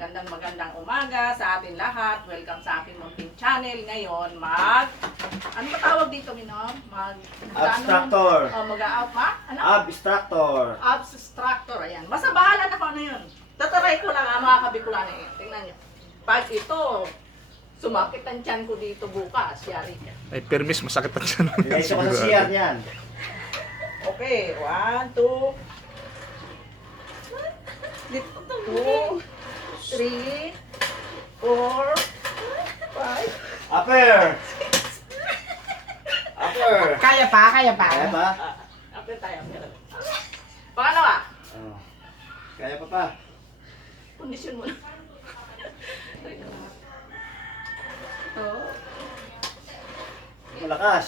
magandang umaga sa atin lahat. Welcome sa ating munting channel. Ngayon, ano ba tawag dito, Minom? Abstractor. Mag-out, Ano? Abstractor. Abstractor, ayan. Basta bahala na kung ano yun. Tataray ko lang mga kabikulan eh. Tingnan nyo. Pag ito, sumakit ang tiyan ko dito bukas, yari ka. Ay, permis, masakit ang tiyan. Ilay ko sa CR niyan. Okay, 1, 2, 2, 3, 4, 5. Upper. Upper. Kaya pa. Kaya ba? Apil tayo. Pangalawa, Oh. Kaya pa pa. kondisyon mo na. Oh. Malakas.